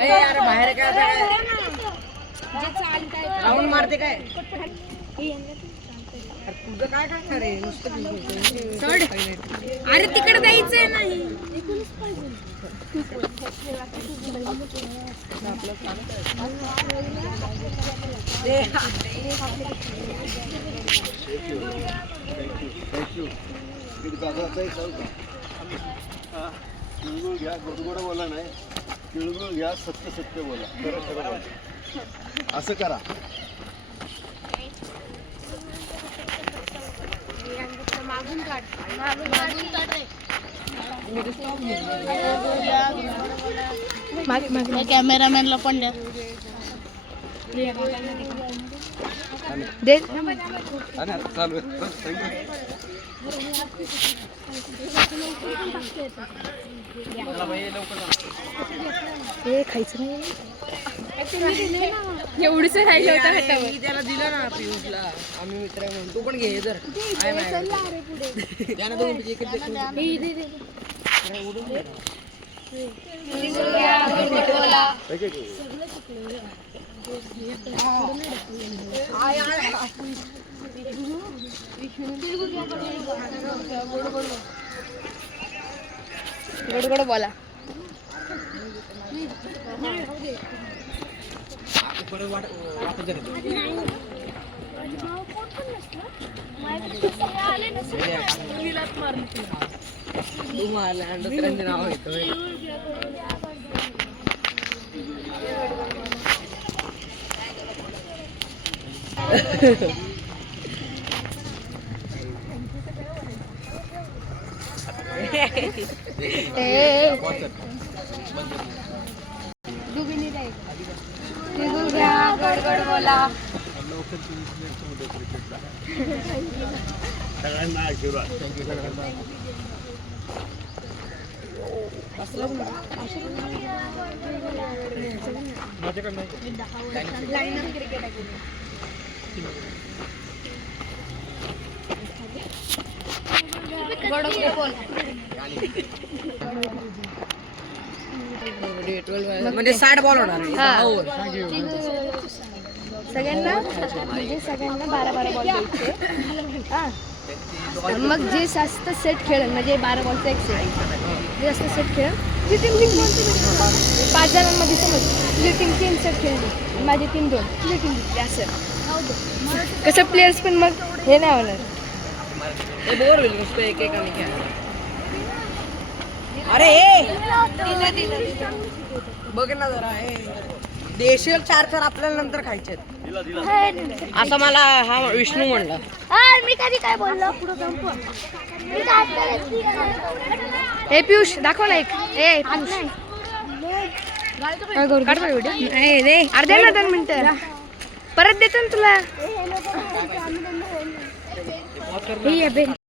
यार बाहेर काय राऊंड मारते काय तुझं काय करणार आहे नुसतं अरे तिकडे जायचंय नाही तिळगुळ घ्या गोडगोड बोला नाही तिळगुळ घ्या सत्य सत्य बोला खरं खरं बोला असं करा कॅमेरामॅनला पण द्या चालू खायचं नाही एवढंच राहिलं होतं त्याला दिलं ना पियुषला आम्ही मित्र म्हणून तू पण घे जर त्यानं दोन गोड बोला नाव येतोय गडगड बोला सगळ्यांना आशीर्वाद म्हणजे 60 बॉल होणार सगळ्यांना म्हणजे सगळ्यांना 12-12 बॉल द्यायचे मग जे जास्त सेट खेळेल म्हणजे 12 बॉलचा एक सेट जे जास्त सेट खेळेल जी टीम जिंकली 5 जणांमध्ये समज तुझी टीम 3 सेट खेळली माझी टीम 2 तुझी टीम जिंकली असं कसं प्लेयर्स पण मग हे नाही होणार बोर होईल नुसतं एकेकाने खेळ अरे बघ ना जरा देशील 4-4 आपल्याला नंतर खायचे असं मला हा विष्णू म्हणला मी कधी काय बोललो हे पियुष दाखव ना एक अर्ध्या ना 2 मिनिटं परत देतो ना तुला